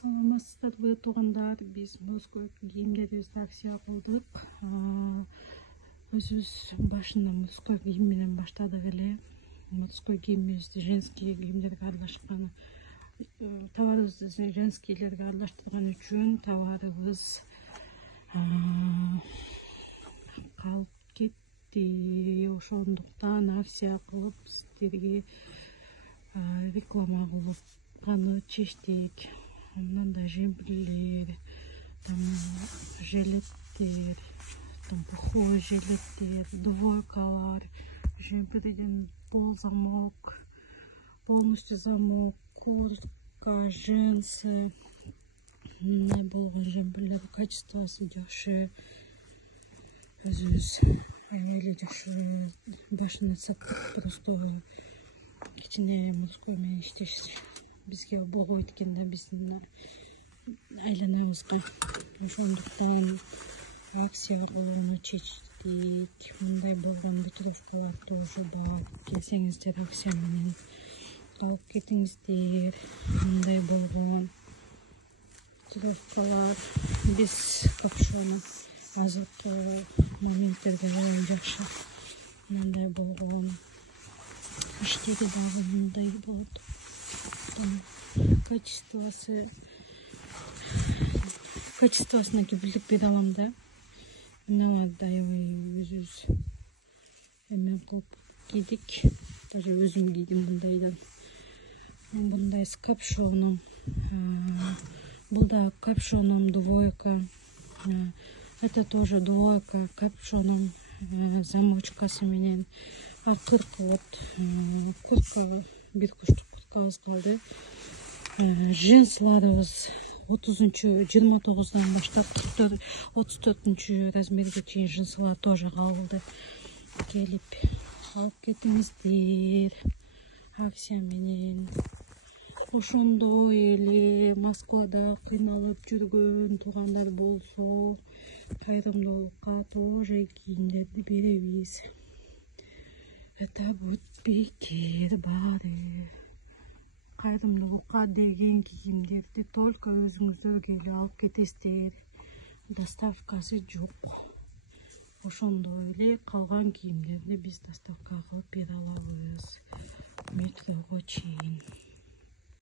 Саламатсыздарбы туугандар, биз Москва кийимдерибизди акция кылдык. Өзүбүз башында мужской кийим менен баштадык эле. Мужской кийимибизди женский кийимдерге аралашкан, товарыбызды женскийлерге аралаштырган үчүн товарыбыз калып кетти. Ошондуктан акция кылып сиздерге реклама кылып каны чечтик. Андан да жемпирлер, жилеттер, пуховый жилеттер, двойкалар, жемпирден пол замок, полностью замок, куртка, джинсы. Мындай болгон жемпирлер качествосы жакшы. Өзүбүз эле жакшы башына сатып просто кичине мужской менен иштеш бизге болбойт экен да, биздин айланабызга. Ошондуктан акция кылууну чечтик. Мындай болгон ветровкалар тоже бар. Келсеңиздер акция менен алып кетиңиздер. Мындай болгон ветровкалар без капшона. Азыркы моменттерде жакшы. Мындай болгон иштеги дагы мындай болот. Качествосуна кепилдик бере алам да. Мына аябай өзүбүз эме кылып кийдик. Даже өзүм кийдим мындайды. Мындай с капшоном. Бул да капшоном двойка. Это тоже двойка, капшоном, замочкасы менен. 40 вот куртка, бир куштук курткабыз калды. Джинсларыбыз 29-дан баштап 34 размерге чейин джинсылар тоже калды. Келип алып кетиңиздер акция менен. Ошондой эле Москвада кыйналып жүргөн туугандар болсо, кайрымдуулукка тоже кийимдерди беребиз. Это будет бекер баары. Кайрымдуулукка деген кийимдерди только өзүңүздөр келип алып кетесиздер. Доставкасы жок. Ошондой эле калган кийимдерди биз доставка кылып бере алабыз. Метрого чейин.